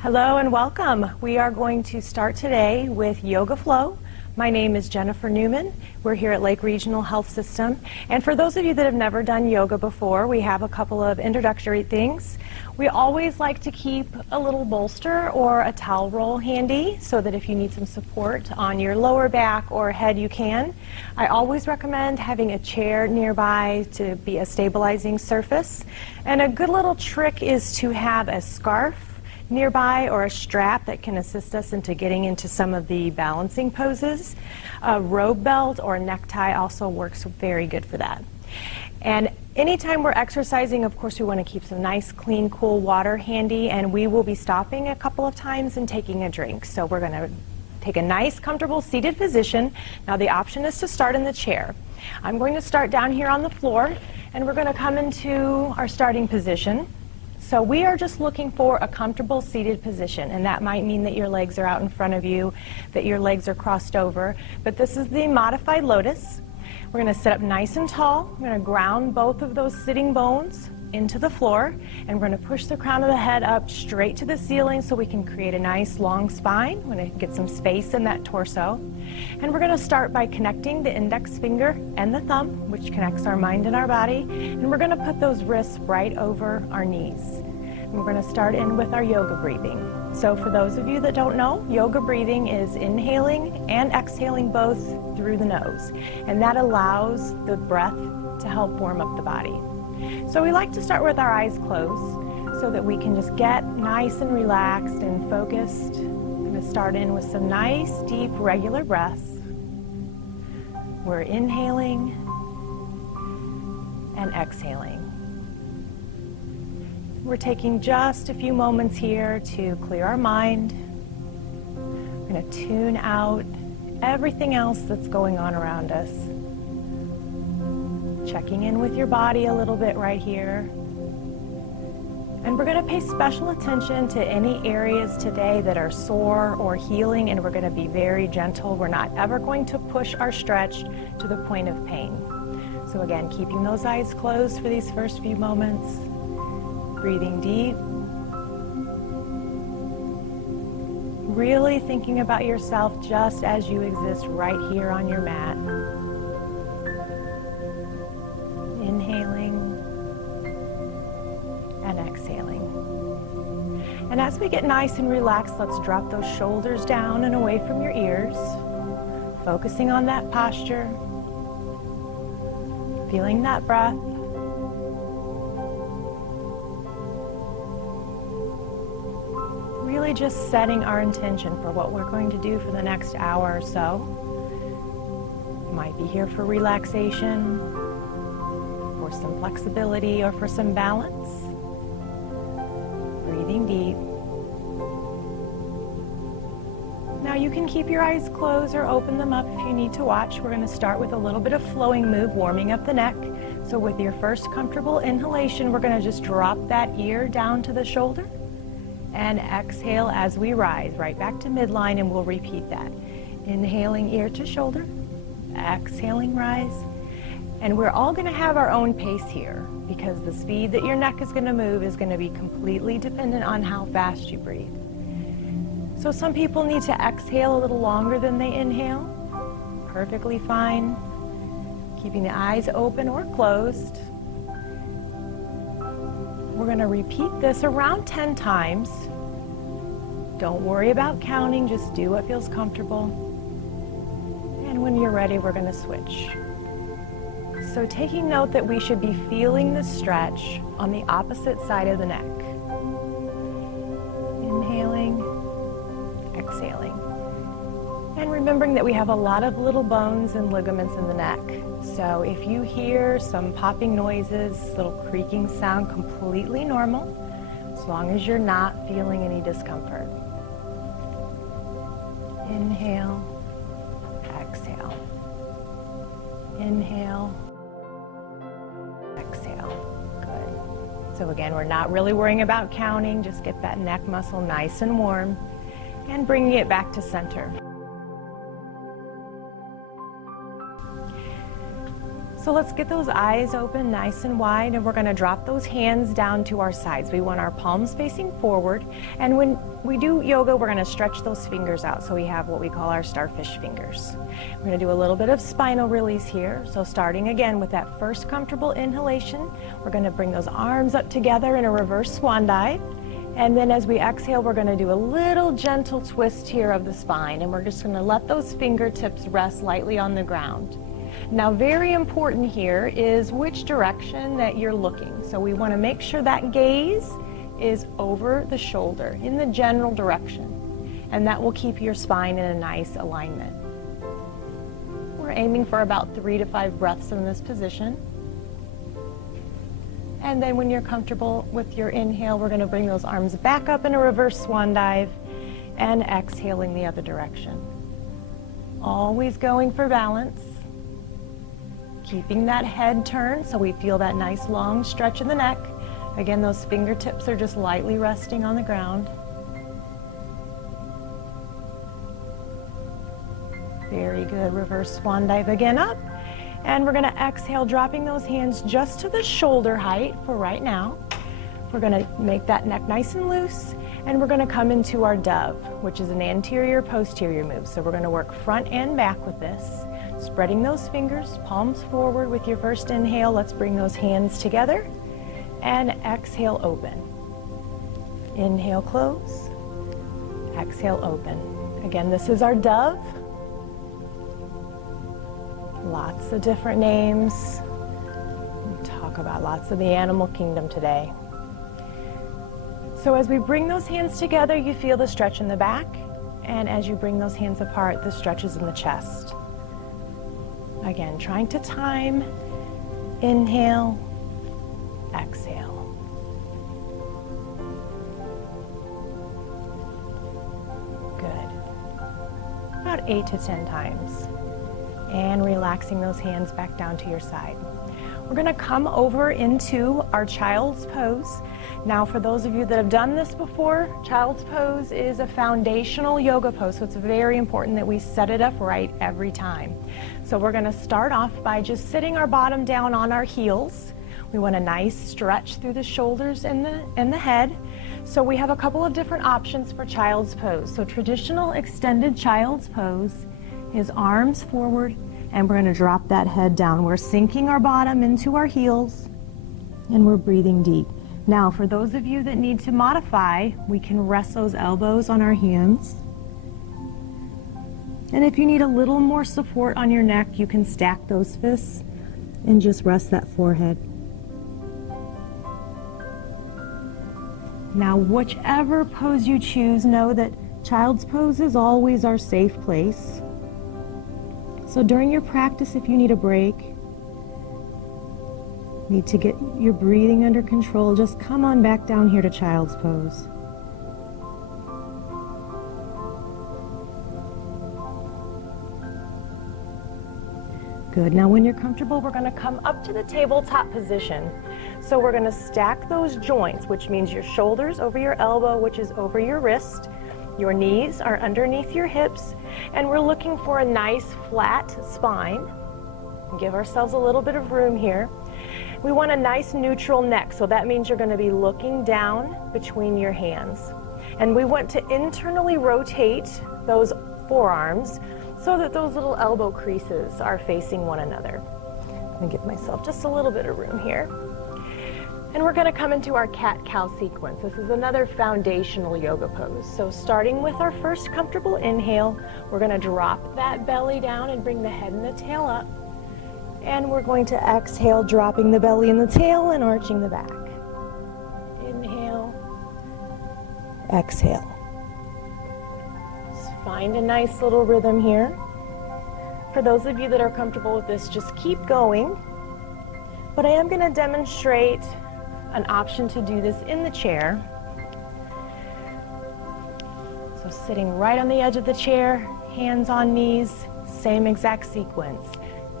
Hello and welcome. We are going to start today with Yoga Flow. My name is Jennifer Newman. We're here at Lake Regional Health System. And for those of you that have never done yoga before, we have a couple of introductory things. We always like to keep a little bolster or a towel roll handy so that if you need some support on your lower back or head, you can. I always recommend having a chair nearby to be a stabilizing surface. And a good little trick is to have a scarf nearby or a strap that can assist us into getting into some of the balancing poses. A robe belt or a necktie also works very good for that. And anytime we're exercising, of course, we want to keep some nice, clean, cool water handy, and we will be stopping a couple of times and taking a drink. So we're going to take a nice, comfortable seated position. Now the option is to start in the chair. I'm going to start down here on the floor, and we're going to come into our starting position. So we are just looking for a comfortable seated position, and that might mean that your legs are out in front of you, that your legs are crossed over, but this is the modified lotus. We're going to sit up nice and tall. We're going to ground both of those sitting bones into the floor, and we're going to push the crown of the head up straight to the ceiling so we can create a nice long spine. We're going to get some space in that torso. And we're going to start by connecting the index finger and the thumb, which connects our mind and our body, and we're going to put those wrists right over our knees. And we're going to start in with our yoga breathing. So for those of you that don't know, yoga breathing is inhaling and exhaling both through the nose, and that allows the breath to help warm up the body. So we like to start with our eyes closed so that we can just get nice and relaxed and focused. I'm going to start in with some nice, deep, regular breaths. We're inhaling and exhaling. We're taking just a few moments here to clear our mind. We're going to tune out everything else that's going on around us. Checking in with your body a little bit right here. And we're going to pay special attention to any areas today that are sore or healing, and we're going to be very gentle. We're not ever going to push our stretch to the point of pain. So again, keeping those eyes closed for these first few moments. Breathing deep. Really thinking about yourself just as you exist right here on your mat. Inhaling and exhaling. And as we get nice and relaxed, let's drop those shoulders down and away from your ears, focusing on that posture, feeling that breath. Really just setting our intention for what we're going to do for the next hour or so. You might be here for relaxation, for some flexibility, or for some balance. Breathing deep. Now you can keep your eyes closed or open them up if you need to watch. We're going to start with a little bit of flowing move, warming up the neck. So with your first comfortable inhalation, we're going to just drop that ear down to the shoulder and exhale as we rise right back to midline, and we'll repeat that. Inhaling ear to shoulder, exhaling rise. And we're all going to have our own pace here because the speed that your neck is going to move is going to be completely dependent on how fast you breathe. So some people need to exhale a little longer than they inhale. Perfectly fine. Keeping the eyes open or closed. We're going to repeat this around 10 times. Don't worry about counting, just do what feels comfortable. And when you're ready, we're going to switch. So taking note that we should be feeling the stretch on the opposite side of the neck. Inhaling, exhaling. And remembering that we have a lot of little bones and ligaments in the neck. So if you hear some popping noises, little creaking sound, completely normal, as long as you're not feeling any discomfort. Inhale, exhale. Inhale, exhale. Good. So again, we're not really worrying about counting, just get that neck muscle nice and warm and bringing it back to center. So let's get those eyes open nice and wide, and we're going to drop those hands down to our sides. We want our palms facing forward, and when we do yoga, we're going to stretch those fingers out so we have what we call our starfish fingers. We're going to do a little bit of spinal release here. So starting again with that first comfortable inhalation, we're going to bring those arms up together in a reverse swan dive. And then as we exhale, we're going to do a little gentle twist here of the spine, and we're just going to let those fingertips rest lightly on the ground. Now, very important here is which direction that you're looking. So we want to make sure that gaze is over the shoulder in the general direction, and that will keep your spine in a nice alignment. We're aiming for about 3 to 5 breaths in this position. And then when you're comfortable with your inhale, we're going to bring those arms back up in a reverse swan dive and exhaling the other direction. Always going for balance. Keeping that head turned so we feel that nice long stretch in the neck. Again, those fingertips are just lightly resting on the ground. Very good. Reverse swan dive again up. And we're going to exhale, dropping those hands just to the shoulder height for right now. We're going to make that neck nice and loose, and we're going to come into our dove, which is an anterior-posterior move. So we're going to work front and back with this. Spreading those fingers, palms forward with your first inhale. Let's bring those hands together and exhale, open. Inhale, close. Exhale, open. Again, this is our dove. Lots of different names. We'll talk about lots of the animal kingdom today. So as we bring those hands together, you feel the stretch in the back, and as you bring those hands apart, the stretches in the chest. Again, trying to time, inhale, exhale. Good. About 8 to 10 times. And relaxing those hands back down to your side. We're going to come over into our child's pose. Now, for those of you that have done this before, child's pose is a foundational yoga pose, so it's very important that we set it up right every time. So we're going to start off by just sitting our bottom down on our heels. We want a nice stretch through the shoulders and the head. So we have a couple of different options for child's pose. So traditional extended child's pose is arms forward, and we're going to drop that head down. We're sinking our bottom into our heels, and we're breathing deep. Now, for those of you that need to modify, we can rest those elbows on our hands. And if you need a little more support on your neck, you can stack those fists and just rest that forehead. Now, whichever pose you choose, know that child's pose is always our safe place. So during your practice, if you need a break, need to get your breathing under control, just come on back down here to child's pose. Good. Now when you're comfortable, we're going to come up to the tabletop position. So we're going to stack those joints, which means your shoulders over your elbow, which is over your wrist. Your knees are underneath your hips, and we're looking for a nice flat spine. Give ourselves a little bit of room here. We want a nice neutral neck, so that means you're going to be looking down between your hands. And we want to internally rotate those forearms so that those little elbow creases are facing one another. Let me give myself just a little bit of room here. And we're going to come into our cat-cow sequence. This is another foundational yoga pose. So starting with our first comfortable inhale, we're going to drop that belly down and bring the head and the tail up. And we're going to exhale, dropping the belly and the tail and arching the back. Inhale, exhale. Just find a nice little rhythm here. For those of you that are comfortable with this, just keep going. But I am going to demonstrate an option to do this in the chair. So sitting right on the edge of the chair, hands on knees, same exact sequence.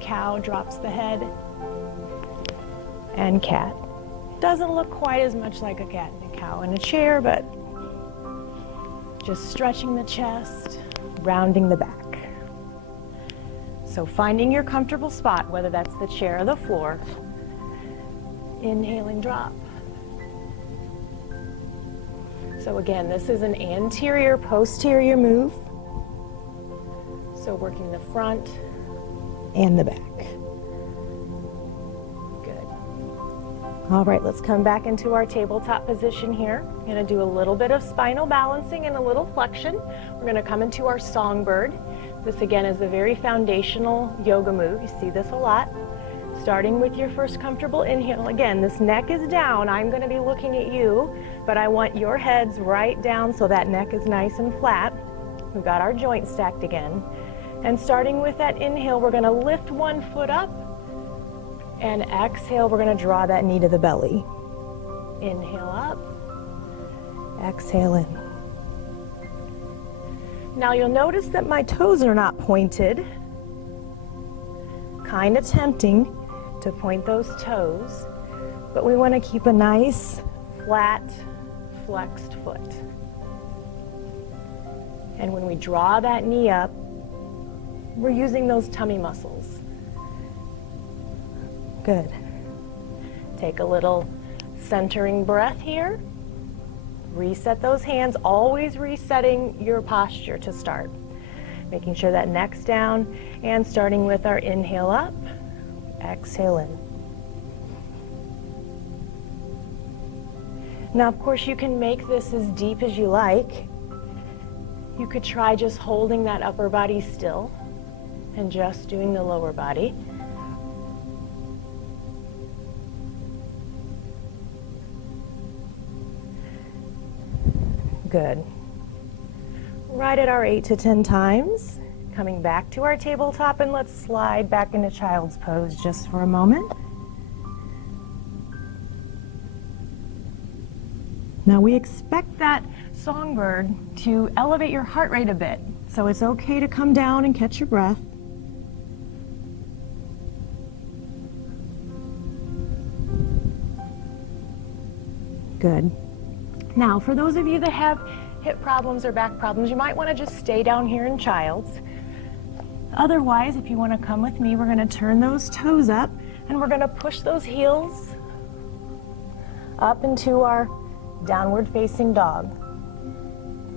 Cow drops the head, and cat. Doesn't look quite as much like a cat and a cow in a chair, but just stretching the chest, rounding the back. So So finding your comfortable spot, whether that's the chair or the floor. Inhaling, drop. So again, this is an anterior, posterior move. So working the front and the back. Good. All right, let's come back into our tabletop position here. I'm going to do a little bit of spinal balancing and a little flexion. We're going to come into our songbird. This again is a very foundational yoga move. You see this a lot. Starting with your first comfortable inhale. Again, this neck is down. I'm going to be looking at you, but I want your heads right down so that neck is nice and flat. We've got our joints stacked again. And starting with that inhale, we're going to lift one foot up, and exhale, we're going to draw that knee to the belly. Inhale up, exhale in. Now you'll notice that my toes are not pointed. Kind of tempting to point those toes, but we want to keep a nice, flat, flexed foot. And when we draw that knee up, we're using those tummy muscles. Good. Take a little centering breath here. Reset those hands, always resetting your posture to start. Making sure that neck's down, and starting with our inhale up, exhale in. Now, of course, you can make this as deep as you like. You could try just holding that upper body still and just doing the lower body. Good. Right at our 8 to 10 times. Coming back to our tabletop, and let's slide back into child's pose just for a moment. Now we expect that songbird to elevate your heart rate a bit, so it's okay to come down and catch your breath. Good. Now, for those of you that have hip problems or back problems, you might want to just stay down here in child's. Otherwise, if you want to come with me, we're going to turn those toes up, and we're going to push those heels up into our downward facing dog.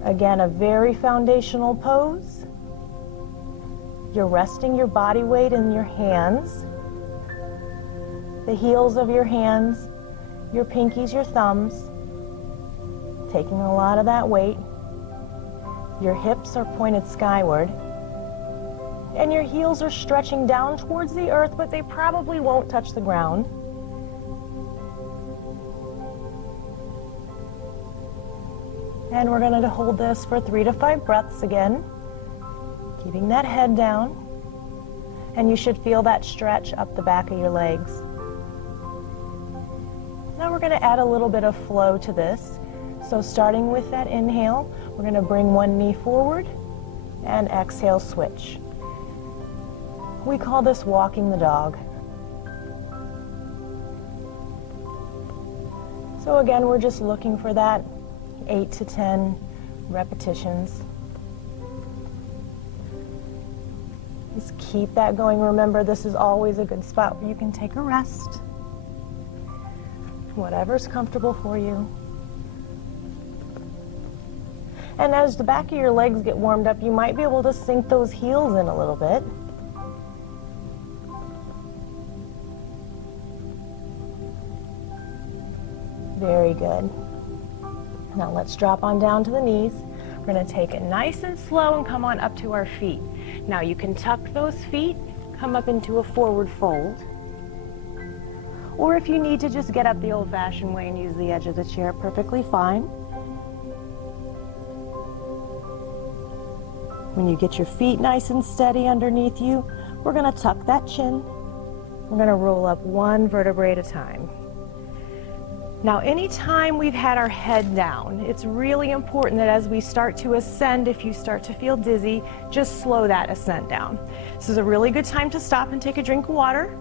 Again, a very foundational pose. You're resting your body weight in your hands, the heels of your hands, your pinkies, your thumbs, taking a lot of that weight. Your hips are pointed skyward, and your heels are stretching down towards the earth, but they probably won't touch the ground. And we're going to hold this for 3 to 5 breaths again, keeping that head down, and you should feel that stretch up the back of your legs. Now we're going to add a little bit of flow to this. So starting with that inhale, we're going to bring one knee forward, and exhale, switch. We call this walking the dog. So again, we're just looking for that 8 to 10 repetitions. Just keep that going. Remember, this is always a good spot where you can take a rest. Whatever's comfortable for you. And as the back of your legs get warmed up, you might be able to sink those heels in a little bit. Very good. Now let's drop on down to the knees. We're going to take it nice and slow and come on up to our feet. Now you can tuck those feet, come up into a forward fold. Or if you need to just get up the old-fashioned way and use the edge of the chair, perfectly fine. When you get your feet nice and steady underneath you, we're going to tuck that chin. We're going to roll up one vertebrae at a time. Now, anytime we've had our head down, it's really important that as we start to ascend, if you start to feel dizzy, just slow that ascent down. This is a really good time to stop and take a drink of water.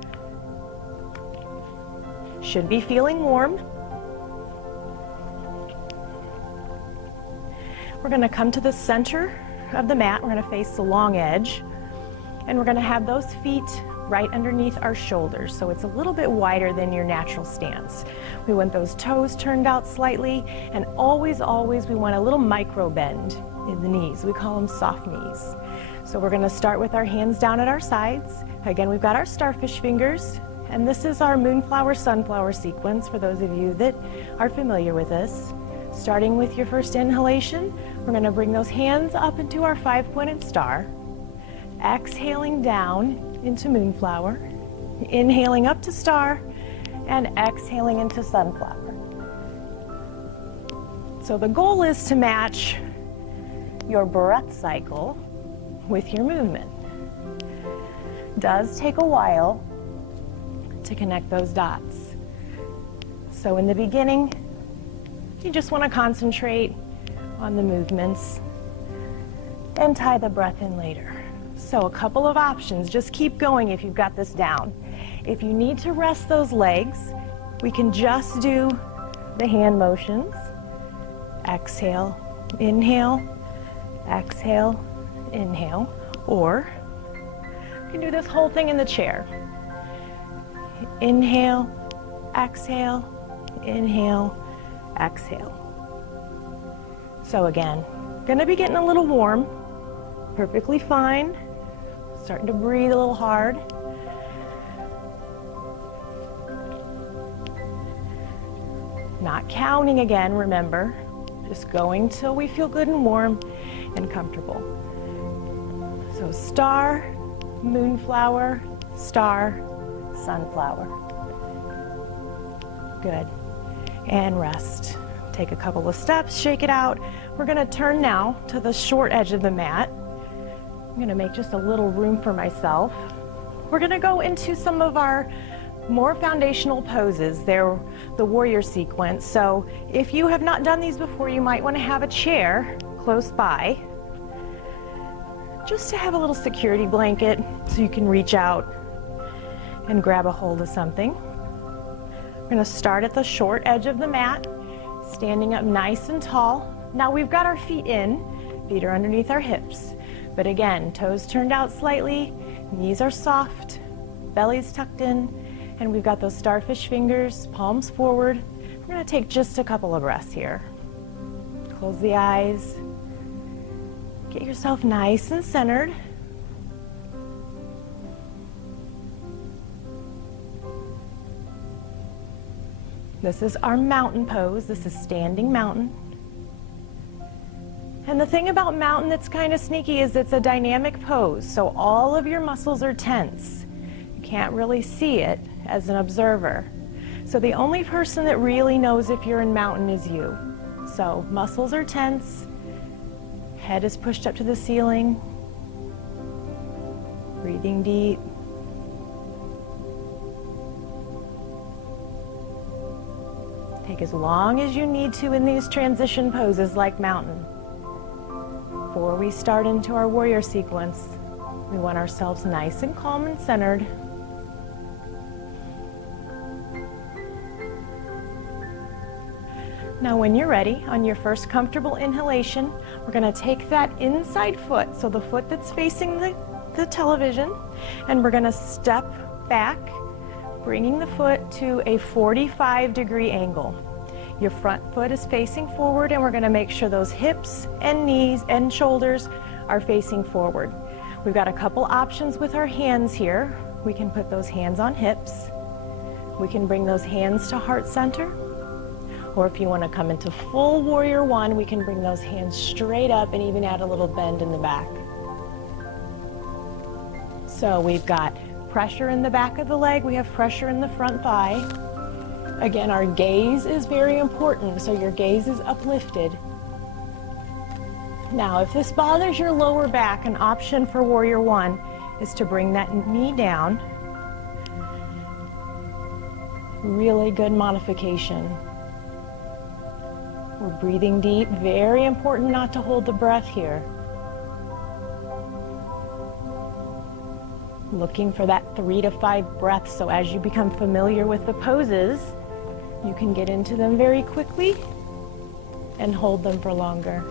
Should be feeling warm. We're going to come to the center of the mat. We're going to face the long edge. And we're gonna have those feet right underneath our shoulders, so it's a little bit wider than your natural stance. We want those toes turned out slightly, and always, always we want a little micro bend in the knees. We call them soft knees. So we're gonna start with our hands down at our sides. Again, we've got our starfish fingers, and this is our moonflower sunflower sequence for those of you that are familiar with this. Starting with your first inhalation, we're gonna bring those hands up into our 5-pointed star. Exhaling down into moonflower, inhaling up to star, and exhaling into sunflower. So the goal is to match your breath cycle with your movement. Does take a while to connect those dots. So in the beginning, you just want to concentrate on the movements and tie the breath in later. So a couple of options, just keep going if you've got this down. If you need to rest those legs, we can just do the hand motions. Exhale, inhale, exhale, inhale, or you can do this whole thing in the chair. Inhale, exhale, inhale, exhale. So again, gonna be getting a little warm, perfectly fine. Starting to breathe a little hard. Not counting again, remember. Just going till we feel good and warm and comfortable. So star, moonflower, star, sunflower. Good. And rest. Take a couple of steps, shake it out. We're gonna turn now to the short edge of the mat. I'm gonna make just a little room for myself. We're gonna go into some of our more foundational poses. They're the warrior sequence. So if you have not done these before, you might wanna have a chair close by, just to have a little security blanket so you can reach out and grab a hold of something. We're gonna start at the short edge of the mat, standing up nice and tall. Now we've got our feet in, feet are underneath our hips. But again, toes turned out slightly, knees are soft, belly's tucked in, and we've got those starfish fingers, palms forward. We're gonna take just a couple of breaths here. Close the eyes. Get yourself nice and centered. This is our mountain pose. This is standing mountain. And the thing about mountain that's kind of sneaky is it's a dynamic pose, so all of your muscles are tense. You can't really see it as an observer. So the only person that really knows if you're in mountain is you. So muscles are tense, head is pushed up to the ceiling, breathing deep. Take as long as you need to in these transition poses like mountain. Before we start into our warrior sequence, we want ourselves nice and calm and centered. Now when you're ready, on your first comfortable inhalation, we're going to take that inside foot, so the foot that's facing the television, and we're going to step back, bringing the foot to a 45-degree angle. Your front foot is facing forward, and we're going to make sure those hips and knees and shoulders are facing forward. We've got a couple options with our hands here. We can put those hands on hips. We can bring those hands to heart center. Or if you want to come into full warrior one, we can bring those hands straight up and even add a little bend in the back. So we've got pressure in the back of the leg, we have pressure in the front thigh. Again, our gaze is very important, so your gaze is uplifted. Now, if this bothers your lower back, an option for warrior one is to bring that knee down. Really good modification. We're breathing deep, very important not to hold the breath here. Looking for that 3 to 5 breaths, so as you become familiar with the poses, you can get into them very quickly and hold them for longer.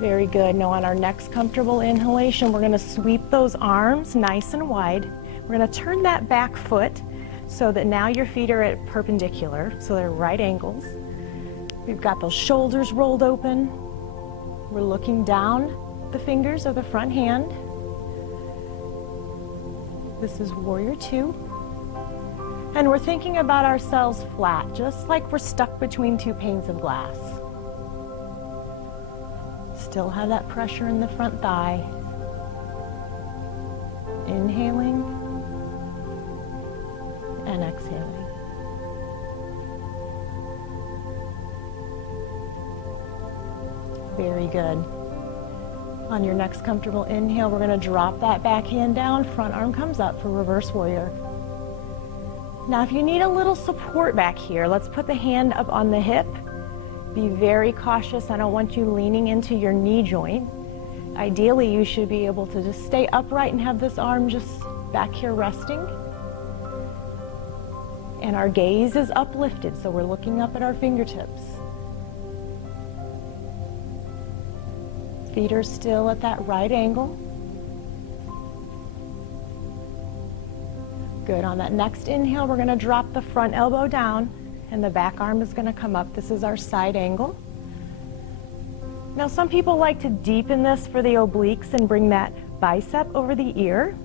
Very good. Now on our next comfortable inhalation, we're going to sweep those arms nice and wide. We're going to turn that back foot so that now your feet are at perpendicular, so they're right angles. We've got those shoulders rolled open. We're looking down the fingers of the front hand. This is Warrior Two. And we're thinking about ourselves flat, just like we're stuck between two panes of glass. Still have that pressure in the front thigh. Inhaling and exhaling. Very good. On your next comfortable inhale, we're going to drop that back hand down, front arm comes up for reverse warrior. Now if you need a little support back here, let's put the hand up on the hip. Be very cautious. I don't want you leaning into your knee joint. Ideally, you should be able to just stay upright and have this arm just back here resting. And our gaze is uplifted, so we're looking up at our fingertips. Feet are still at that right angle. Good. On that next inhale, we're going to drop the front elbow down and the back arm is going to come up. This is our side angle. Now some people like to deepen this for the obliques and bring that bicep over the ear.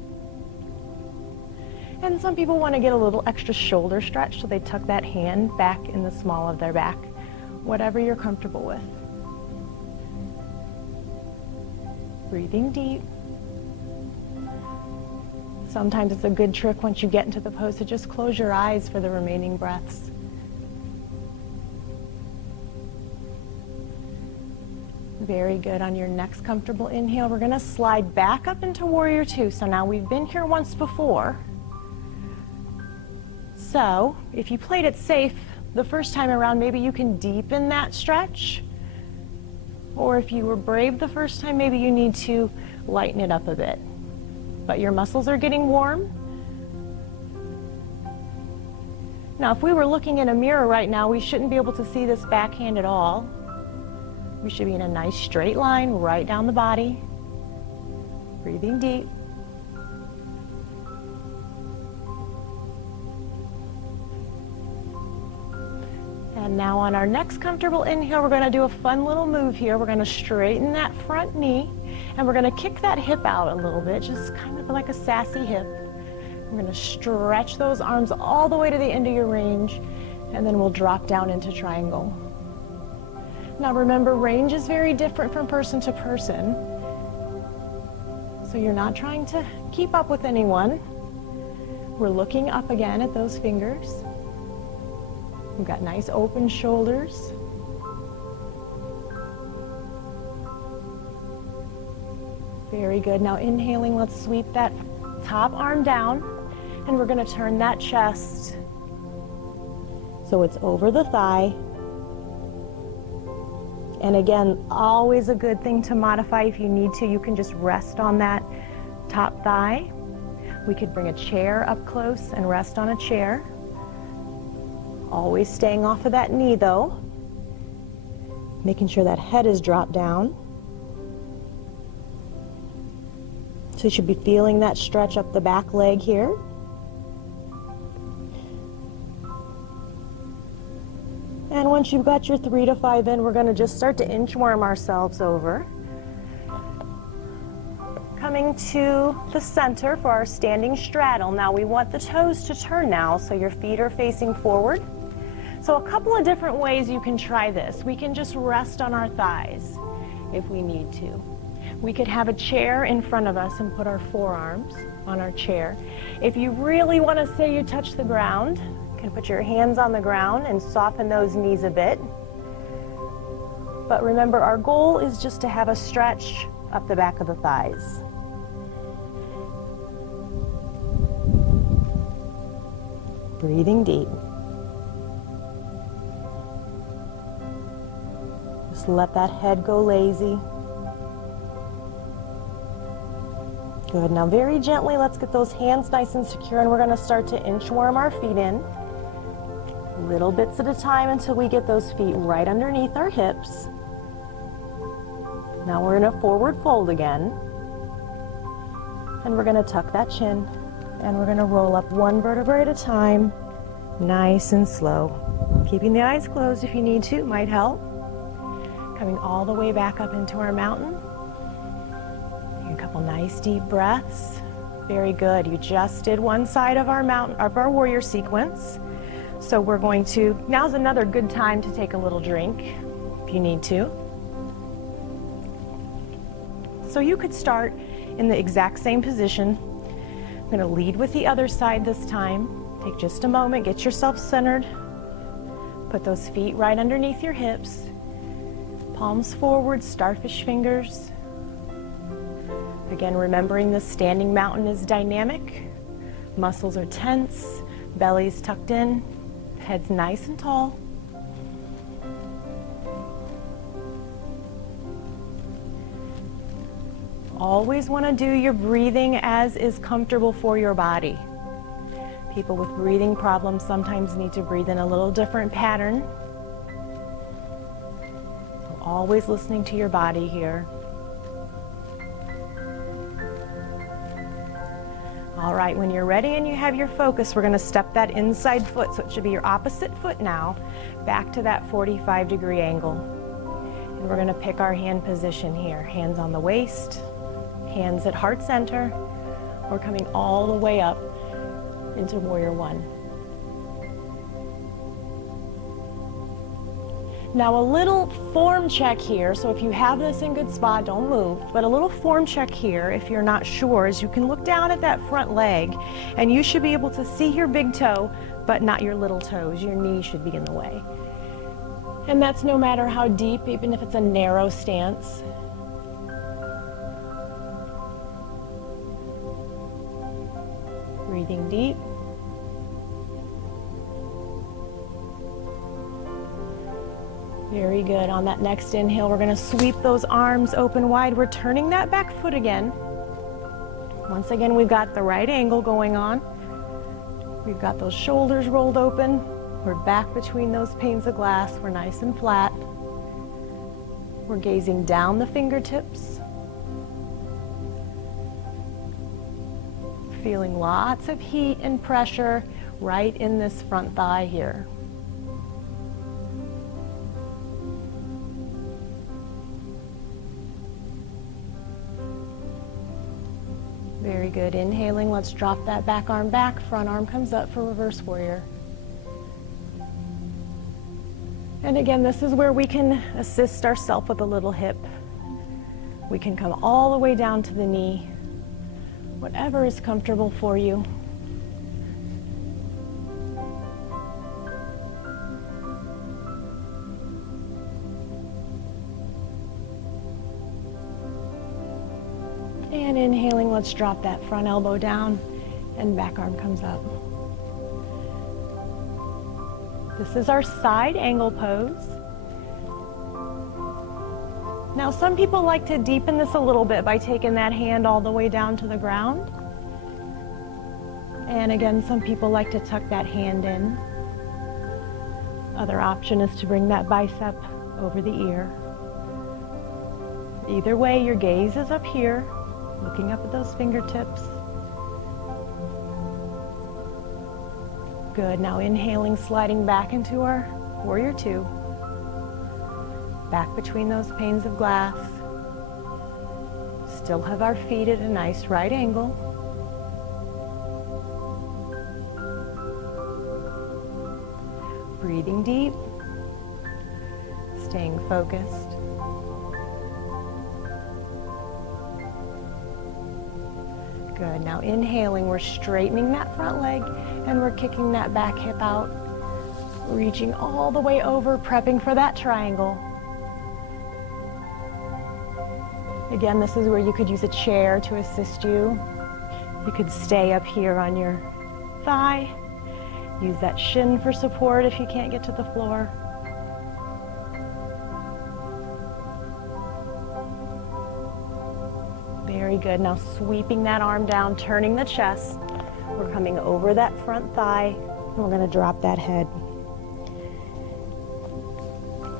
And some people want to get a little extra shoulder stretch, so they tuck that hand back in the small of their back. Whatever you're comfortable with. Breathing deep. Sometimes it's a good trick once you get into the pose to just close your eyes for the remaining breaths. Very good. On your next comfortable inhale, we're going to slide back up into Warrior Two. So now we've been here once before. So if you played it safe the first time around, maybe you can deepen that stretch. Or if you were brave the first time, maybe you need to lighten it up a bit. But your muscles are getting warm. Now, if we were looking in a mirror right now, we shouldn't be able to see this backhand at all. We should be in a nice straight line right down the body. Breathing deep. And now on our next comfortable inhale, we're going to do a fun little move here. We're going to straighten that front knee, and we're going to kick that hip out a little bit, just kind of like a sassy hip. We're going to stretch those arms all the way to the end of your range, and then we'll drop down into triangle. Now remember, range is very different from person to person, so you're not trying to keep up with anyone. We're looking up again at those fingers. We've got nice open shoulders. Very good. Now inhaling, let's sweep that top arm down, and we're going to turn that chest so it's over the thigh. And again, always a good thing to modify if you need to. You can just rest on that top thigh. We could bring a chair up close and rest on a chair. Always staying off of that knee though. Making sure that head is dropped down. So you should be feeling that stretch up the back leg here. And once you've got your 3 to 5 in, we're going to just start to inchworm ourselves over. Coming to the center for our standing straddle. Now we want the toes to turn now, so your feet are facing forward. So a couple of different ways you can try this. We can just rest on our thighs if we need to. We could have a chair in front of us and put our forearms on our chair. If you really want to say you touch the ground, you can put your hands on the ground and soften those knees a bit. But remember, our goal is just to have a stretch up the back of the thighs. Breathing deep. Just let that head go lazy. Good. Now very gently, let's get those hands nice and secure, and we're going to start to inchworm our feet in. Little bits at a time until we get those feet right underneath our hips. Now we're in a forward fold again. And we're going to tuck that chin. And we're going to roll up one vertebrae at a time, nice and slow. Keeping the eyes closed if you need to, might help. Coming all the way back up into our mountain. A couple nice deep breaths. Very good. You just did one side of our mountain, of our warrior sequence. So we're going to, now's another good time to take a little drink if you need to. So you could start in the exact same position. I'm going to lead with the other side this time. Take just a moment, get yourself centered. Put those feet right underneath your hips. Palms forward, starfish fingers. Again, remembering the standing mountain is dynamic. Muscles are tense, belly's tucked in, head's nice and tall. Always want to do your breathing as is comfortable for your body. People with breathing problems sometimes need to breathe in a little different pattern. Always listening to your body here. All right, when you're ready and you have your focus, we're going to step that inside foot, so it should be your opposite foot now, back to that 45-degree angle. And we're going to pick our hand position here. Hands on the waist, hands at heart center. We're coming all the way up into warrior one. Now a little form check here, so if you have this in good spot, don't move, but a little form check here if you're not sure is you can look down at that front leg and you should be able to see your big toe, but not your little toes. Your knee should be in the way. And that's no matter how deep, even if it's a narrow stance. Breathing deep. Very good. On that next inhale, we're going to sweep those arms open wide. We're turning that back foot again. Once again, we've got the right angle going on. We've got those shoulders rolled open. We're back between those panes of glass. We're nice and flat. We're gazing down the fingertips. Feeling lots of heat and pressure right in this front thigh here. Very good. Inhaling, let's drop that back arm back. Front arm comes up for reverse warrior. And again, this is where we can assist ourselves with a little hip. We can come all the way down to the knee. Whatever is comfortable for you. And inhaling, let's drop that front elbow down and back arm comes up. This is our side angle pose. Now some people like to deepen this a little bit by taking that hand all the way down to the ground. And again, some people like to tuck that hand in. Other option is to bring that bicep over the ear. Either way, your gaze is up here, looking up at those fingertips. Good. Now inhaling, sliding back into our warrior two. Back between those panes of glass. Still have our feet at a nice right angle. Breathing deep. Staying focused. Good. Now inhaling, we're straightening that front leg and we're kicking that back hip out, reaching all the way over, prepping for that triangle. Again, this is where you could use a chair to assist you. You could stay up here on your thigh. Use that shin for support if you can't get to the floor. Very good. Now sweeping that arm down, turning the chest. We're coming over that front thigh, and we're going to drop that head.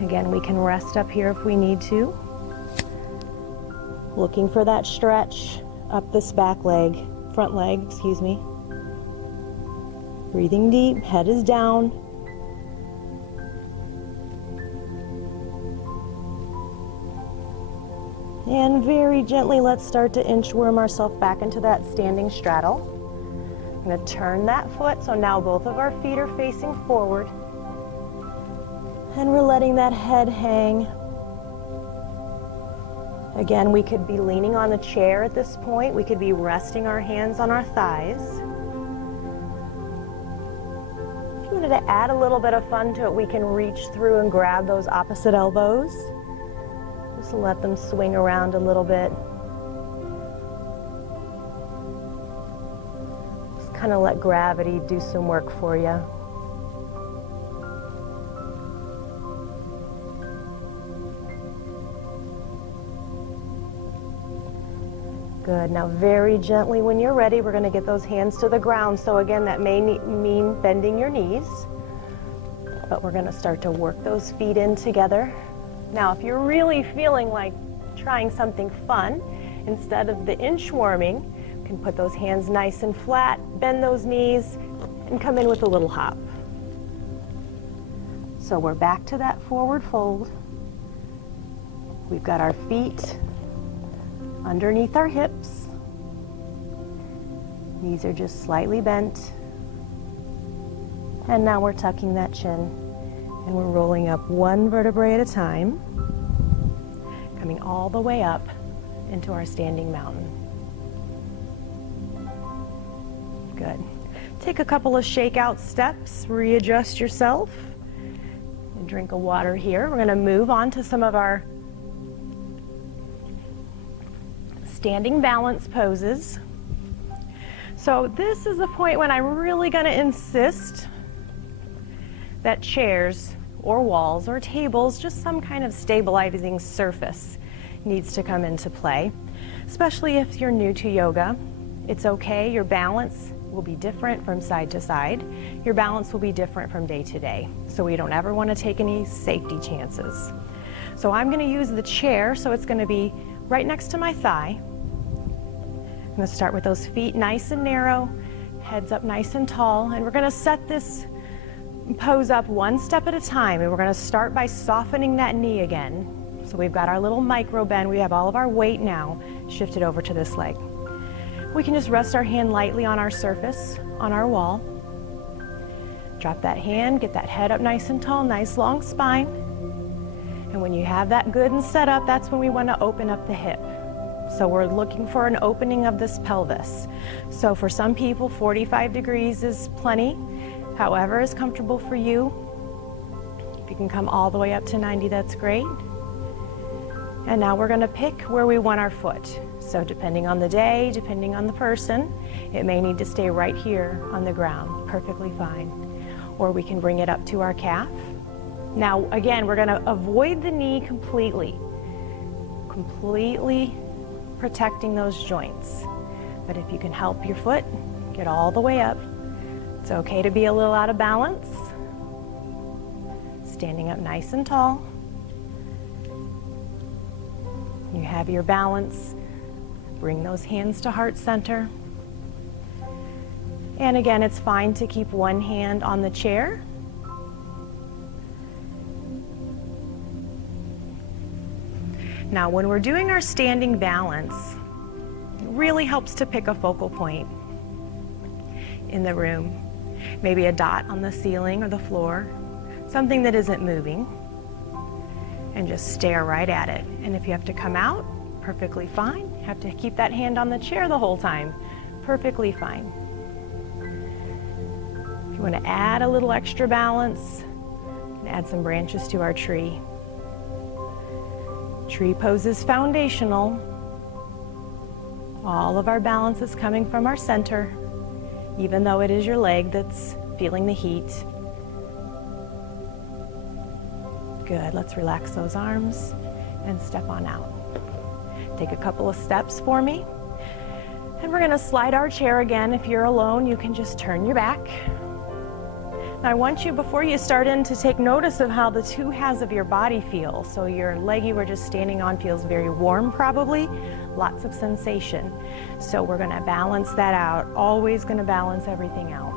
Again, we can rest up here if we need to. Looking for that stretch up this back leg, front leg, excuse me. Breathing deep, head is down. And very gently, let's start to inchworm ourselves back into that standing straddle. I'm going to turn that foot, so now both of our feet are facing forward. And we're letting that head hang. Again, we could be leaning on a chair at this point. We could be resting our hands on our thighs. If you wanted to add a little bit of fun to it, we can reach through and grab those opposite elbows. Just let them swing around a little bit. Just kind of let gravity do some work for you. Good. Now very gently, when you're ready, we're going to get those hands to the ground. So again, that may mean bending your knees, but we're going to start to work those feet in together. Now, if you're really feeling like trying something fun, instead of the inchworming, you can put those hands nice and flat, bend those knees, and come in with a little hop. So we're back to that forward fold. We've got our feet underneath our hips. Knees are just slightly bent. And now we're tucking that chin. And we're rolling up one vertebrae at a time, coming all the way up into our standing mountain. Good. Take a couple of shakeout steps, readjust yourself, and drink a water here. We're going to move on to some of our standing balance poses. So this is the point when I'm really going to insist that chairs or walls or tables, just some kind of stabilizing surface needs to come into play, especially if you're new to yoga. It's okay, your balance will be different from side to side. Your balance will be different from day to day. So we don't ever want to take any safety chances. So I'm going to use the chair, so it's going to be right next to my thigh. I'm going to start with those feet nice and narrow, heads up nice and tall, and we're going to set this pose up one step at a time, and we're going to start by softening that knee again. So we've got our little micro bend. We have all of our weight now shifted over to this leg. We can just rest our hand lightly on our surface, on our wall. Drop that hand, get that head up nice and tall, nice long spine. And when you have that good and set up, that's when we want to open up the hip. So we're looking for an opening of this pelvis. So for some people, 45 degrees is plenty. However is comfortable for you. If you can come all the way up to 90, that's great. And now we're going to pick where we want our foot. So depending on the day, depending on the person, it may need to stay right here on the ground, perfectly fine. Or we can bring it up to our calf. Now again, we're going to avoid the knee completely protecting those joints. But if you can help your foot get all the way up, it's okay to be a little out of balance. Standing up nice and tall. You have your balance. Bring those hands to heart center. And again, it's fine to keep one hand on the chair. Now, when we're doing our standing balance, it really helps to pick a focal point in the room. Maybe a dot on the ceiling or the floor, something that isn't moving, and just stare right at it. And if you have to come out, perfectly fine. You have to keep that hand on the chair the whole time, perfectly fine. If you want to add a little extra balance, add some branches to our tree. Tree pose is foundational. All of our balance is coming from our center, even though it is your leg that's feeling the heat. Good, let's relax those arms and step on out. Take a couple of steps for me. And we're gonna slide our chair again. If you're alone, you can just turn your back. Now I want you, before you start in, to take notice of how the two halves of your body feel. So your leg you were just standing on feels very warm probably, lots of sensation. So we're gonna balance that out, always gonna balance everything out.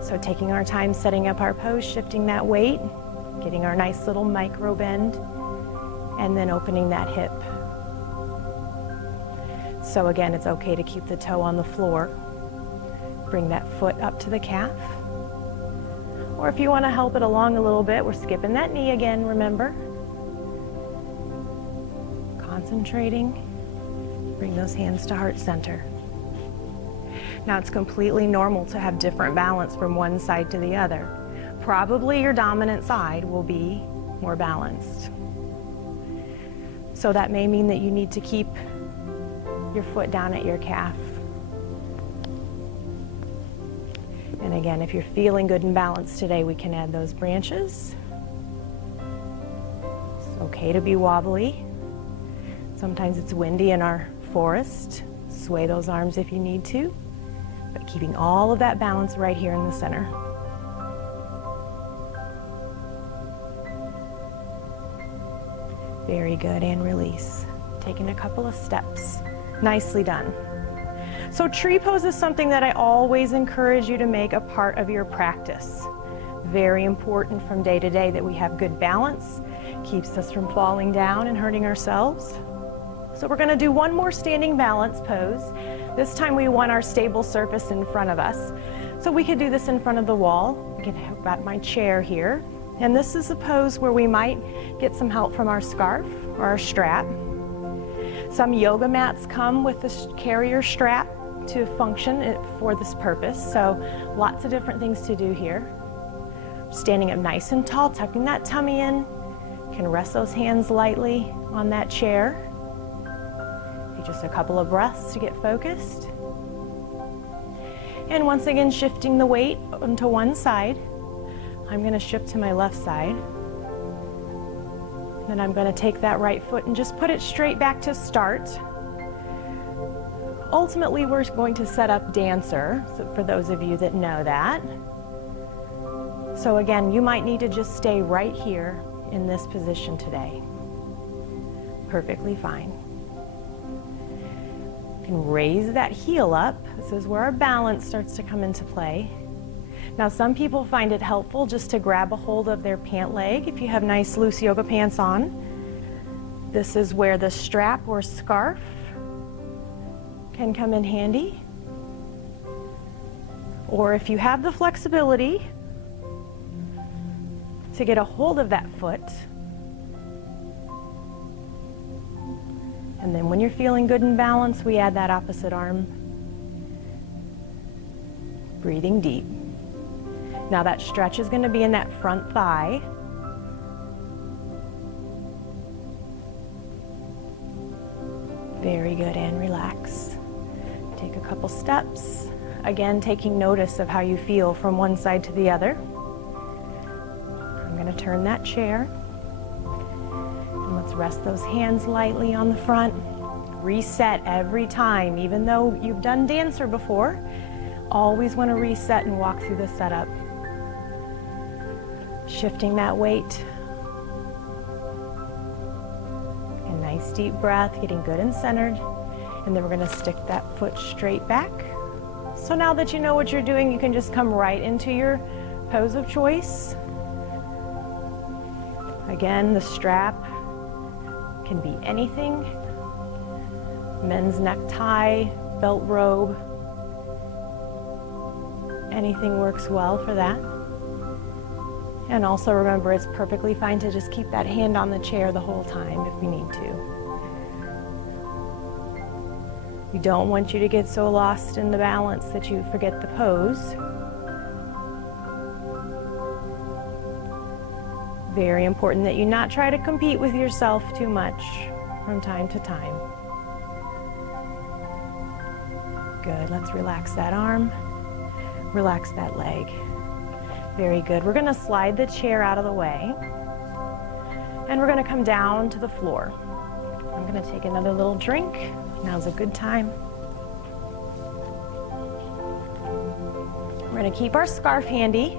So taking our time setting up our pose, shifting that weight, getting our nice little micro bend, and then opening that hip. So again, it's okay to keep the toe on the floor. Bring that foot up to the calf. Or if you want to help it along a little bit, we're skipping that knee again, remember? Concentrating. Bring those hands to heart center. Now it's completely normal to have different balance from one side to the other. Probably your dominant side will be more balanced. So that may mean that you need to keep your foot down at your calf. And again, if you're feeling good and balanced today, we can add those branches. It's okay to be wobbly. Sometimes it's windy in our forest. Sway those arms if you need to, but keeping all of that balance right here in the center. Very good, and release. Taking a couple of steps. Nicely done. So tree pose is something that I always encourage you to make a part of your practice. Very important from day to day that we have good balance, keeps us from falling down and hurting ourselves. So we're gonna do one more standing balance pose. This time we want our stable surface in front of us. So we could do this in front of the wall. I can have got my chair here. And this is a pose where we might get some help from our scarf or our strap. Some yoga mats come with this carrier strap to function for this purpose. So lots of different things to do here. Standing up nice and tall, tucking that tummy in. You can rest those hands lightly on that chair. Just a couple of breaths to get focused. And once again, shifting the weight onto one side. I'm going to shift to my left side. Then I'm going to take that right foot and just put it straight back to start. Ultimately, we're going to set up dancer, so for those of you that know that. So again, you might need to just stay right here in this position today. Perfectly fine. You can raise that heel up. This is where our balance starts to come into play. Now, some people find it helpful just to grab a hold of their pant leg if you have nice loose yoga pants on. This is where the strap or scarf can come in handy. Or if you have the flexibility to get a hold of that foot. And then when you're feeling good and balanced, we add that opposite arm. Breathing deep. Now that stretch is going to be in that front thigh. Very good, and relax. Take a couple steps. Again, taking notice of how you feel from one side to the other. I'm going to turn that chair. And let's rest those hands lightly on the front. Reset every time, even though you've done dancer before. Always want to reset and walk through the setup. Shifting that weight. A nice deep breath, getting good and centered. And then we're going to stick that foot straight back. So now that you know what you're doing, you can just come right into your pose of choice. Again, the strap can be anything. Men's necktie, belt robe. Anything works well for that. And also remember, it's perfectly fine to just keep that hand on the chair the whole time if we need to. We don't want you to get so lost in the balance that you forget the pose. Very important that you not try to compete with yourself too much from time to time. Good, let's relax that arm, relax that leg. Very good. We're going to slide the chair out of the way, and we're going to come down to the floor. I'm going to take another little drink. Now's a good time. We're going to keep our scarf handy,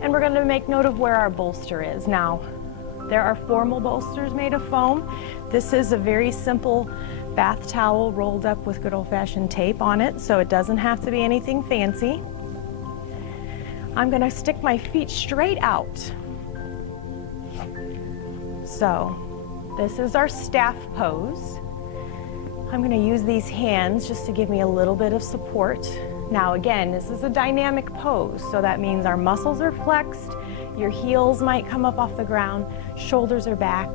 and we're going to make note of where our bolster is. Now, there are formal bolsters made of foam. This is a very simple bath towel rolled up with good old-fashioned tape on it, so it doesn't have to be anything fancy. I'm going to stick my feet straight out. So this is our staff pose. I'm going to use these hands just to give me a little bit of support. Now again, this is a dynamic pose, so that means our muscles are flexed, your heels might come up off the ground, shoulders are back.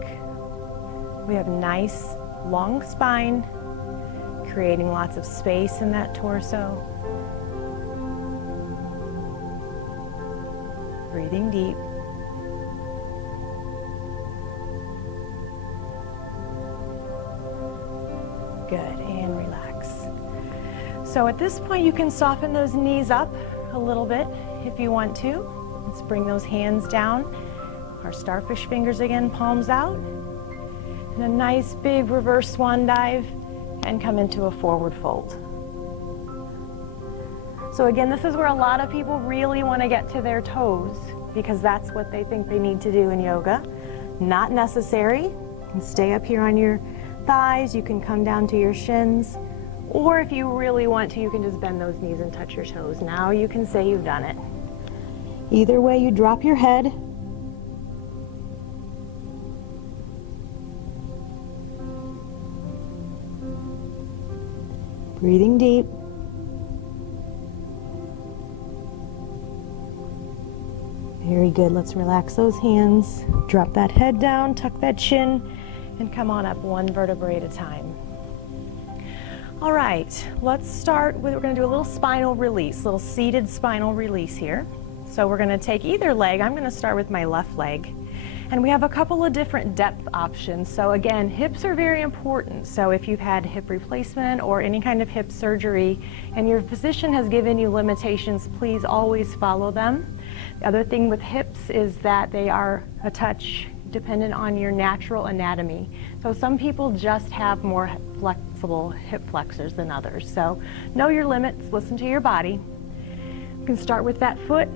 We have nice long spine, creating lots of space in that torso. Breathing deep. Good, and relax. So at this point you can soften those knees up a little bit if you want to. Let's bring those hands down. Our starfish fingers again, palms out. And a nice big reverse swan dive and come into a forward fold. So again, this is where a lot of people really want to get to their toes because that's what they think they need to do in yoga. Not necessary. You can stay up here on your thighs, you can come down to your shins, or if you really want to, you can just bend those knees and touch your toes. Now you can say you've done it. Either way, you drop your head. Breathing deep. Very good. Let's relax those hands. Drop that head down, tuck that chin, and come on up one vertebrae at a time. All right, let's start with, we're going to do a little spinal release, little seated spinal release here. So we're going to take either leg. I'm going to start with my left leg. And we have a couple of different depth options. So again, hips are very important. So if you've had hip replacement or any kind of hip surgery and your physician has given you limitations, please always follow them. The other thing with hips is that they are a touch dependent on your natural anatomy. So some people just have more flexible hip flexors than others. So know your limits, listen to your body. You can start with that foot,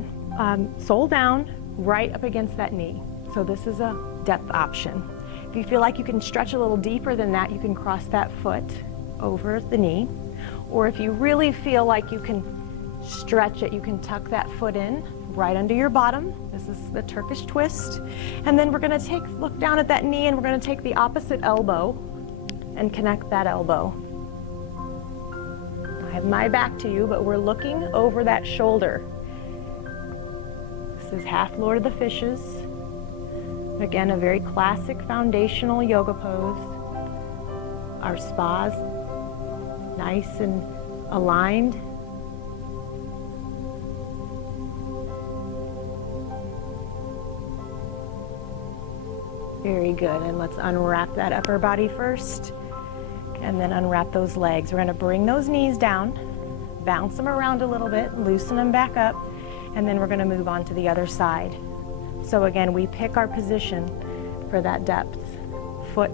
sole down, right up against that knee. So this is a depth option. If you feel like you can stretch a little deeper than that, you can cross that foot over the knee. Or if you really feel like you can stretch it, you can tuck that foot in right under your bottom. This is the Turkish twist. And then we're going to look down at that knee and we're going to take the opposite elbow and connect that elbow. I have my back to you, but we're looking over that shoulder. This is half Lord of the Fishes. Again, a very classic foundational yoga pose. Our spas, nice and aligned. Very good, and let's unwrap that upper body first, and then unwrap those legs. We're gonna bring those knees down, bounce them around a little bit, loosen them back up, and then we're gonna move on to the other side. So again, we pick our position for that depth. Foot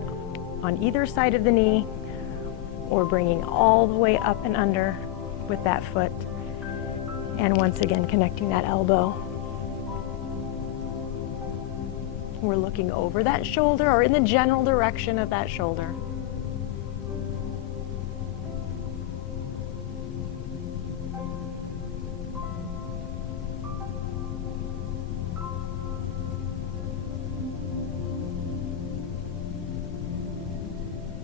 on either side of the knee, or bringing all the way up and under with that foot. And once again, connecting that elbow. We're looking over that shoulder or in the general direction of that shoulder.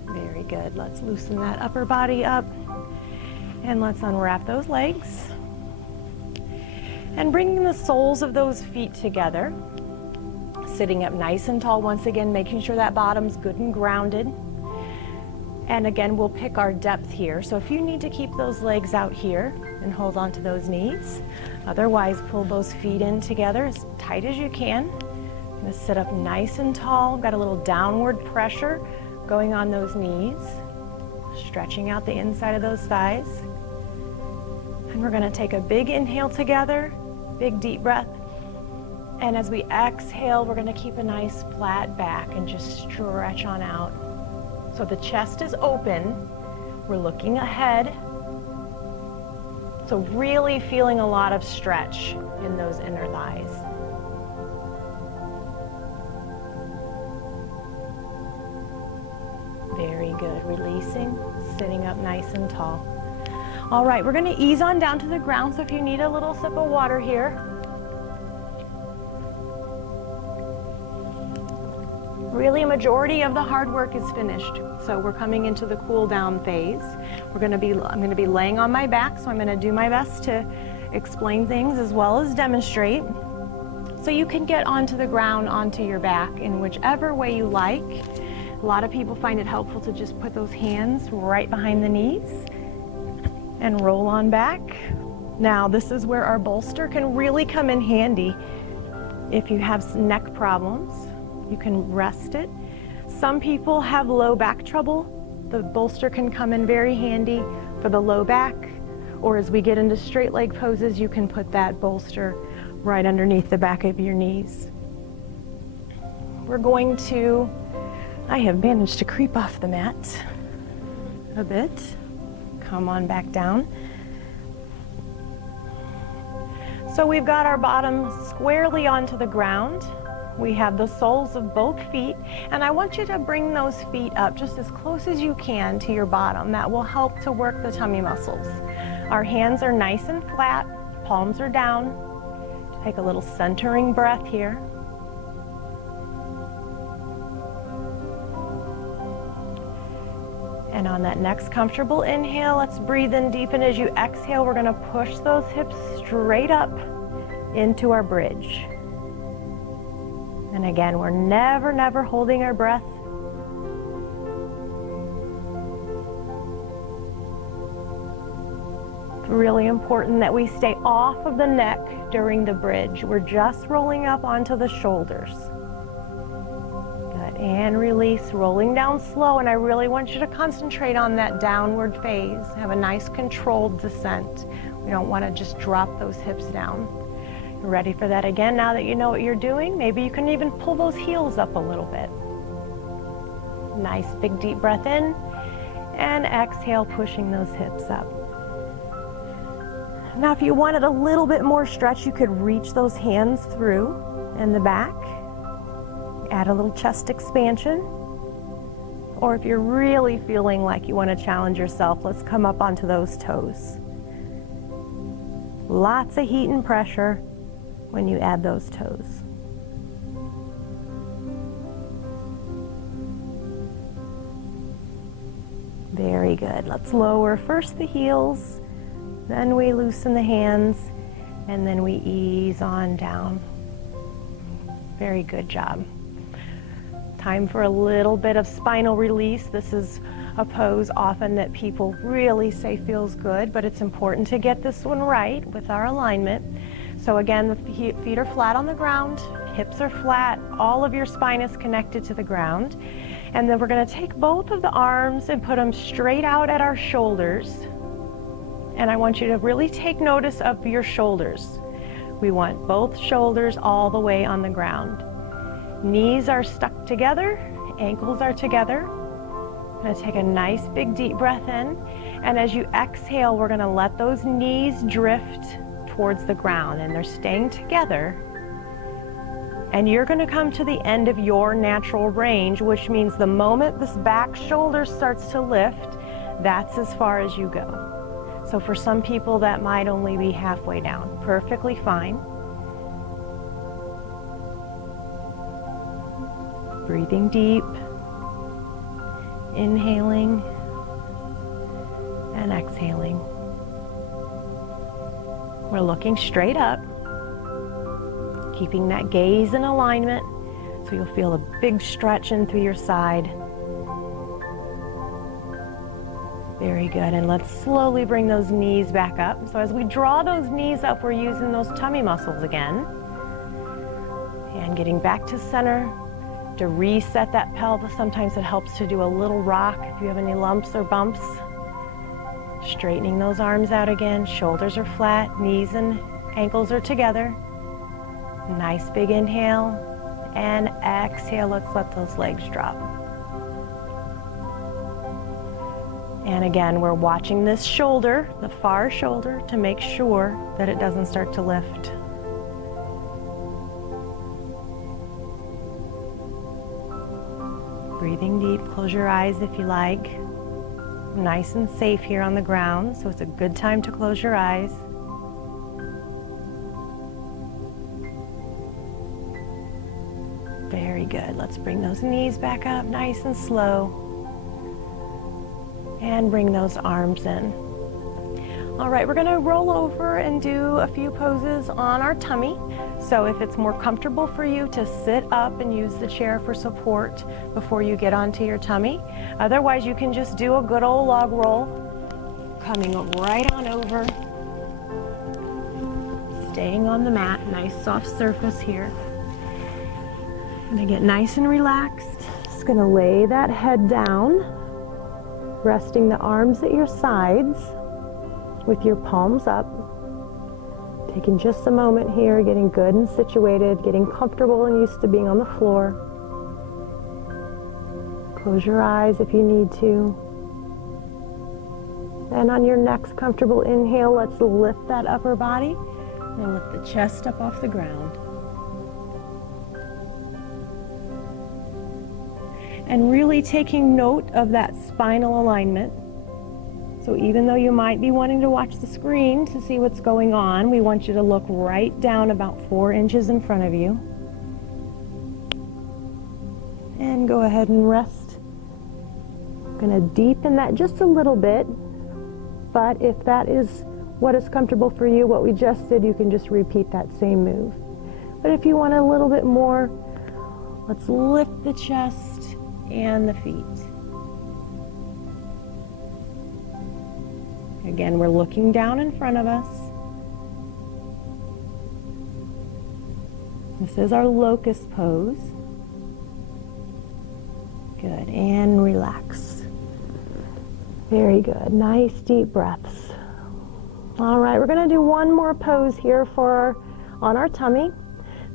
Very good. Let's loosen that upper body up and let's unwrap those legs. And bringing the soles of those feet together. Sitting up nice and tall once again, making sure that bottom's good and grounded. And again, we'll pick our depth here. So if you need to keep those legs out here and hold on to those knees, otherwise pull those feet in together as tight as you can. I'm gonna sit up nice and tall, got a little downward pressure going on those knees, stretching out the inside of those thighs. And we're gonna take a big inhale together, big deep breath. And as we exhale, we're going to keep a nice flat back and just stretch on out. So the chest is open. We're looking ahead. So really feeling a lot of stretch in those inner thighs. Very good. Releasing, sitting up nice and tall. All right, we're going to ease on down to the ground, so if you need a little sip of water here. Really, a majority of the hard work is finished, so we're coming into the cool down phase. I'm going to be laying on my back, so I'm going to do my best to explain things as well as demonstrate. So you can get onto the ground, onto your back in whichever way you like. A lot of people find it helpful to just put those hands right behind the knees and roll on back. Now, this is where our bolster can really come in handy. If you have neck problems, you can rest it. Some people have low back trouble. The bolster can come in very handy for the low back, or as we get into straight leg poses, you can put that bolster right underneath the back of your knees. We're going to, I have managed to creep off the mat a bit. Come on back down. So we've got our bottom squarely onto the ground. We have the soles of both feet, and I want you to bring those feet up just as close as you can to your bottom. That will help to work the tummy muscles. Our hands are nice and flat, palms are down. Take a little centering breath here. And on that next comfortable inhale, let's breathe in deep, and as you exhale, we're going to push those hips straight up into our bridge. And again, we're never holding our breath. It's really important that we stay off of the neck during the bridge. We're just rolling up onto the shoulders. Good, and release, rolling down slow, and I really want you to concentrate on that downward phase. Have a nice controlled descent. We don't want to just drop those hips down. Ready for that again? Now that you know what you're doing, maybe you can even pull those heels up a little bit. Nice big deep breath in, and exhale, pushing those hips up. Now if you wanted a little bit more stretch, you could reach those hands through in the back, add a little chest expansion. Or if you're really feeling like you want to challenge yourself, let's come up onto those toes. Lots of heat and pressure when you add those toes. Very good. Let's lower first the heels, then we loosen the hands, and then we ease on down. Very good job. Time for a little bit of spinal release. This is a pose often that people really say feels good, but it's important to get this one right with our alignment. So again, the feet are flat on the ground, hips are flat, all of your spine is connected to the ground. And then we're going to take both of the arms and put them straight out at our shoulders. And I want you to really take notice of your shoulders. We want both shoulders all the way on the ground. Knees are stuck together, ankles are together. I'm going to take a nice big deep breath in. And as you exhale, we're going to let those knees drift towards the ground, and they're staying together. And you're going to come to the end of your natural range, which means the moment this back shoulder starts to lift, that's as far as you go. So for some people that might only be halfway down. Perfectly fine. Breathing deep, inhaling and exhaling. We're looking straight up, keeping that gaze in alignment, so you'll feel a big stretch in through your side. Very good, and let's slowly bring those knees back up. So as we draw those knees up, we're using those tummy muscles again. And getting back to center to reset that pelvis. Sometimes it helps to do a little rock if you have any lumps or bumps. Straightening those arms out again, shoulders are flat, knees and ankles are together. Nice big inhale, and exhale, let's let those legs drop. And again, we're watching this shoulder, the far shoulder, to make sure that it doesn't start to lift. Breathing deep, close your eyes if you like. Nice and safe here on the ground, so it's a good time to close your eyes. Very good. Let's bring those knees back up nice and slow. And bring those arms in. All right, we're gonna roll over and do a few poses on our tummy. So if it's more comfortable for you to sit up and use the chair for support before you get onto your tummy. Otherwise, you can just do a good old log roll, coming right on over, staying on the mat, nice soft surface here. Gonna get nice and relaxed. Just gonna lay that head down, resting the arms at your sides with your palms up. Taking just a moment here, getting good and situated, getting comfortable and used to being on the floor. Close your eyes if you need to. And on your next comfortable inhale, let's lift that upper body and lift the chest up off the ground. And really taking note of that spinal alignment. So even though you might be wanting to watch the screen to see what's going on, we want you to look right down about 4 inches in front of you. And go ahead and rest. I'm going to deepen that just a little bit, but if that is what is comfortable for you, what we just did, you can just repeat that same move. But if you want a little bit more, let's lift the chest and the feet. Again, we're looking down in front of us. This is our locust pose. Good, and relax. Very good, nice deep breaths. All right, we're gonna do one more pose here on our tummy.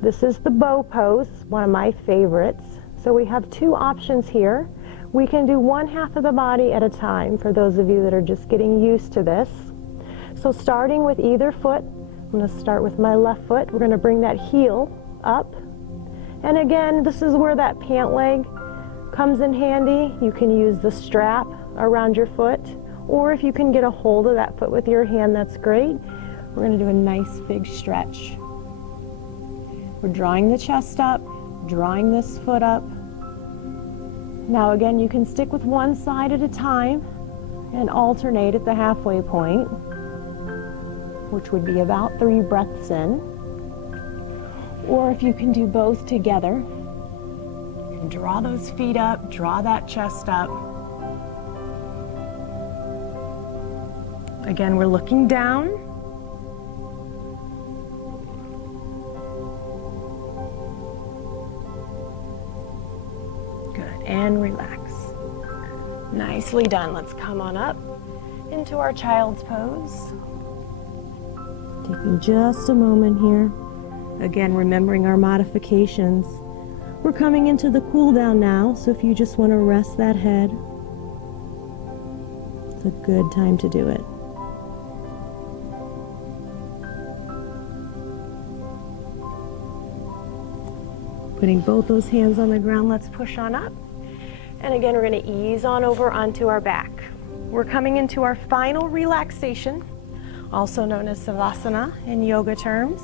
This is the bow pose, one of my favorites. So we have 2 options here. We can do one half of the body at a time for those of you that are just getting used to this. So starting with either foot, I'm going to start with my left foot. We're going to bring that heel up. And again, this is where that pant leg comes in handy. You can use the strap around your foot, or if you can get a hold of that foot with your hand, that's great. We're going to do a nice big stretch. We're drawing the chest up, drawing this foot up. Now again, you can stick with one side at a time and alternate at the halfway point, which would be about 3 breaths in. Or if you can do both together, and draw those feet up, draw that chest up. Again, we're looking down. And relax. Nicely done. Let's come on up into our child's pose. Taking just a moment here. Again, remembering our modifications. We're coming into the cool down now, so if you just want to rest that head, it's a good time to do it. Putting both those hands on the ground, let's push on up. And again, we're going to ease on over onto our back. We're coming into our final relaxation, also known as Savasana in yoga terms.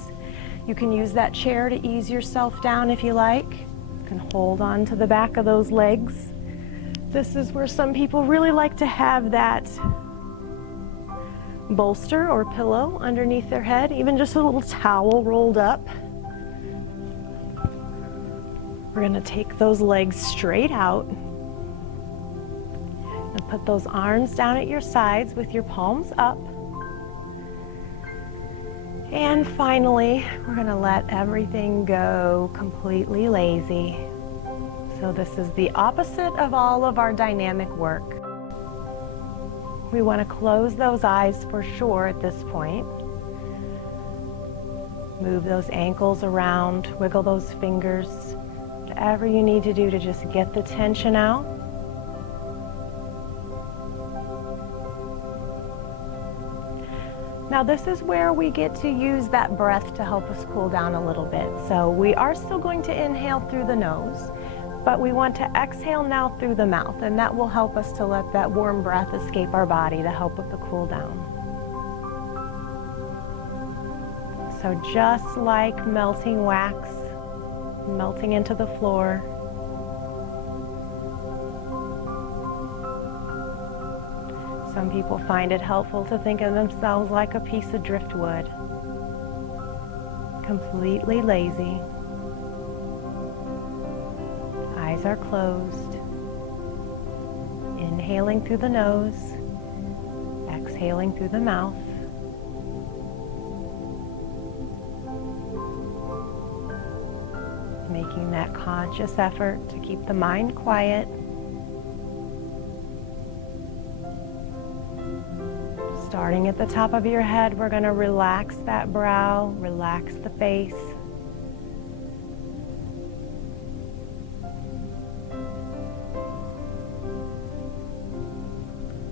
You can use that chair to ease yourself down if you like. You can hold on to the back of those legs. This is where some people really like to have that bolster or pillow underneath their head, even just a little towel rolled up. We're going to take those legs straight out. And put those arms down at your sides with your palms up. And finally, we're going to let everything go completely lazy. So this is the opposite of all of our dynamic work. We want to close those eyes for sure at this point. Move those ankles around, wiggle those fingers, whatever you need to do to just get the tension out. Now this is where we get to use that breath to help us cool down a little bit. So we are still going to inhale through the nose, But we want to exhale now through the mouth, and that will help us to let that warm breath escape our body to help with the cool down. So just like melting wax, melting into the floor, some people find it helpful to think of themselves like a piece of driftwood, completely lazy. Eyes are closed. Inhaling through the nose, exhaling through the mouth. Making that conscious effort to keep the mind quiet. Starting at the top of your head, we're going to relax that brow, relax the face.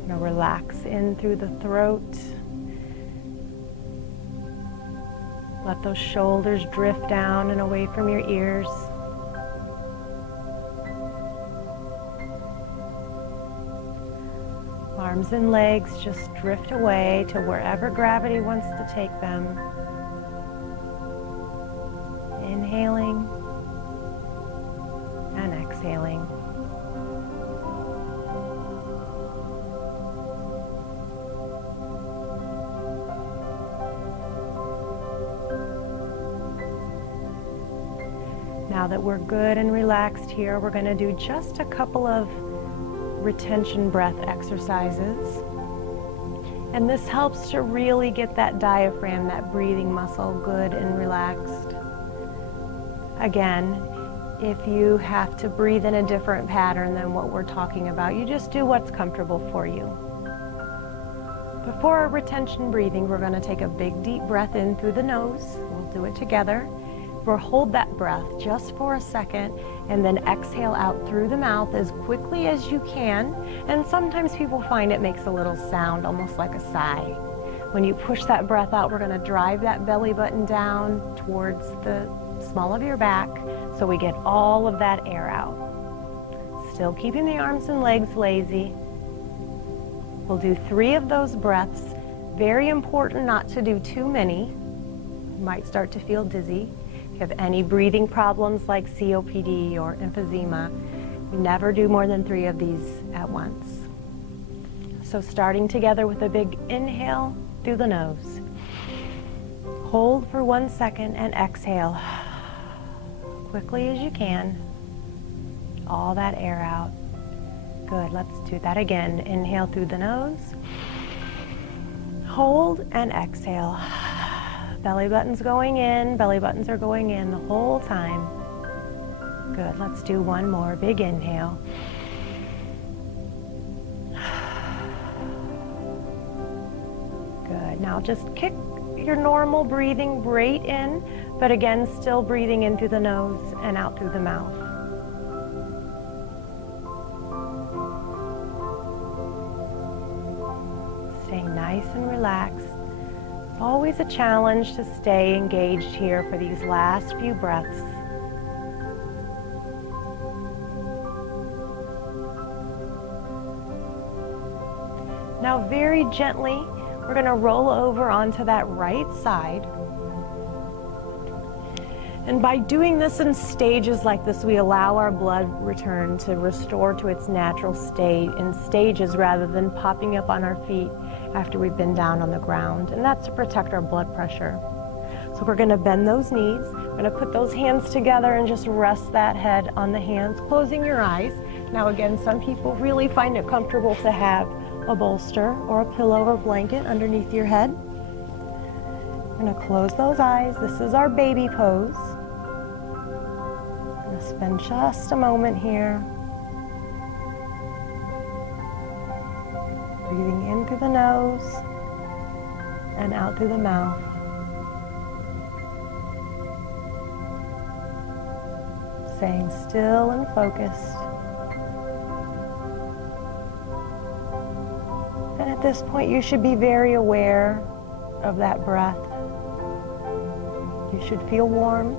Now relax in through the throat. Let those shoulders drift down and away from your ears. Arms and legs just drift away to wherever gravity wants to take them. Inhaling and exhaling. Now that we're good and relaxed here, we're going to do just a couple of retention breath exercises. And this helps to really get that diaphragm, that breathing muscle, good and relaxed. Again, if you have to breathe in a different pattern than what we're talking about, you just do what's comfortable for you. Before our retention breathing, we're going to take a big deep breath in through the nose. We'll do it together. We'll hold that breath just for a second and then exhale out through the mouth as quickly as you can. And sometimes people find it makes a little sound, almost like a sigh. When you push that breath out, we're going to drive that belly button down towards the small of your back so we get all of that air out. Still keeping the arms and legs lazy. We'll do 3 of those breaths. Very important not to do too many. You might start to feel dizzy. If you have any breathing problems like COPD or emphysema, you never do more than 3 of these at once. So starting together with a big inhale through the nose. Hold for 1 second and exhale quickly as you can. All that air out. Good, let's do that again. Inhale through the nose. Hold and exhale. Belly button's going in, belly buttons are going in the whole time. Good, let's do 1 more. Big inhale. Good, now just kick your normal breathing right in, but again, still breathing in through the nose and out through the mouth. Stay nice and relaxed. It's always a challenge to stay engaged here for these last few breaths. Now very gently, we're going to roll over onto that right side. And by doing this in stages like this, we allow our blood return to restore to its natural state in stages rather than popping up on our feet after we've been down on the ground. And that's to protect our blood pressure. So we're going to bend those knees. We're going to put those hands together and just rest that head on the hands, closing your eyes. Now again, some people really find it comfortable to have a bolster or a pillow or blanket underneath your head. We're going to close those eyes. This is our baby pose. I'm going to spend just a moment here. Breathing in through the nose and out through the mouth. Staying still and focused. And at this point, you should be very aware of that breath. You should feel warm.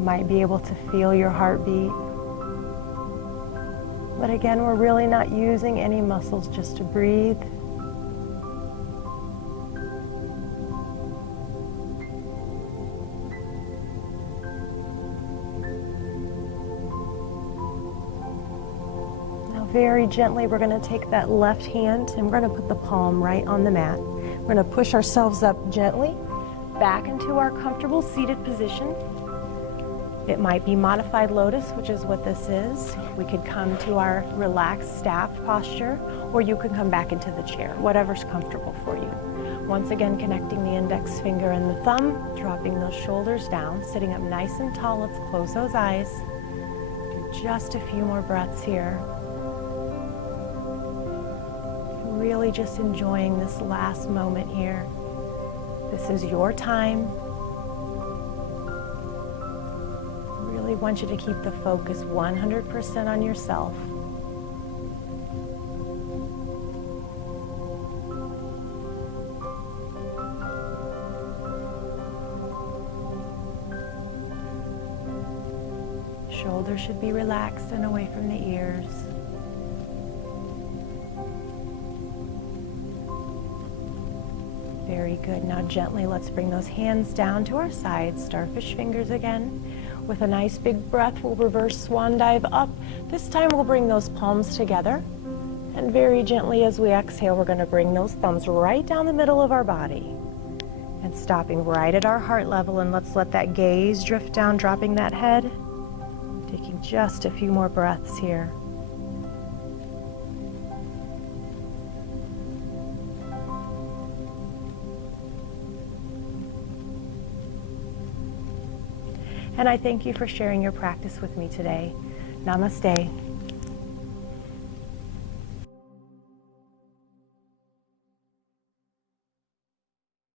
You might be able to feel your heartbeat. But again, we're really not using any muscles, just to breathe. Very gently, we're going to take that left hand and we're going to put the palm right on the mat. We're going to push ourselves up gently back into our comfortable seated position. It might be modified lotus, which is what this is. We could come to our relaxed staff posture, or you can come back into the chair, whatever's comfortable for you. Once again, connecting the index finger and the thumb, dropping those shoulders down, sitting up nice and tall. Let's close those eyes. Do just a few more breaths here. Really just enjoying this last moment here. This is your time. I really want you to keep the focus 100% on yourself. Shoulders should be relaxed and away from the ears. Very good. Now gently, let's bring those hands down to our sides, starfish fingers again. With a nice big breath, we'll reverse swan dive up. This time we'll bring those palms together. And very gently as we exhale, we're going to bring those thumbs right down the middle of our body. And stopping right at our heart level, and let's let that gaze drift down, dropping that head. Taking just a few more breaths here. And I thank you for sharing your practice with me today. Namaste.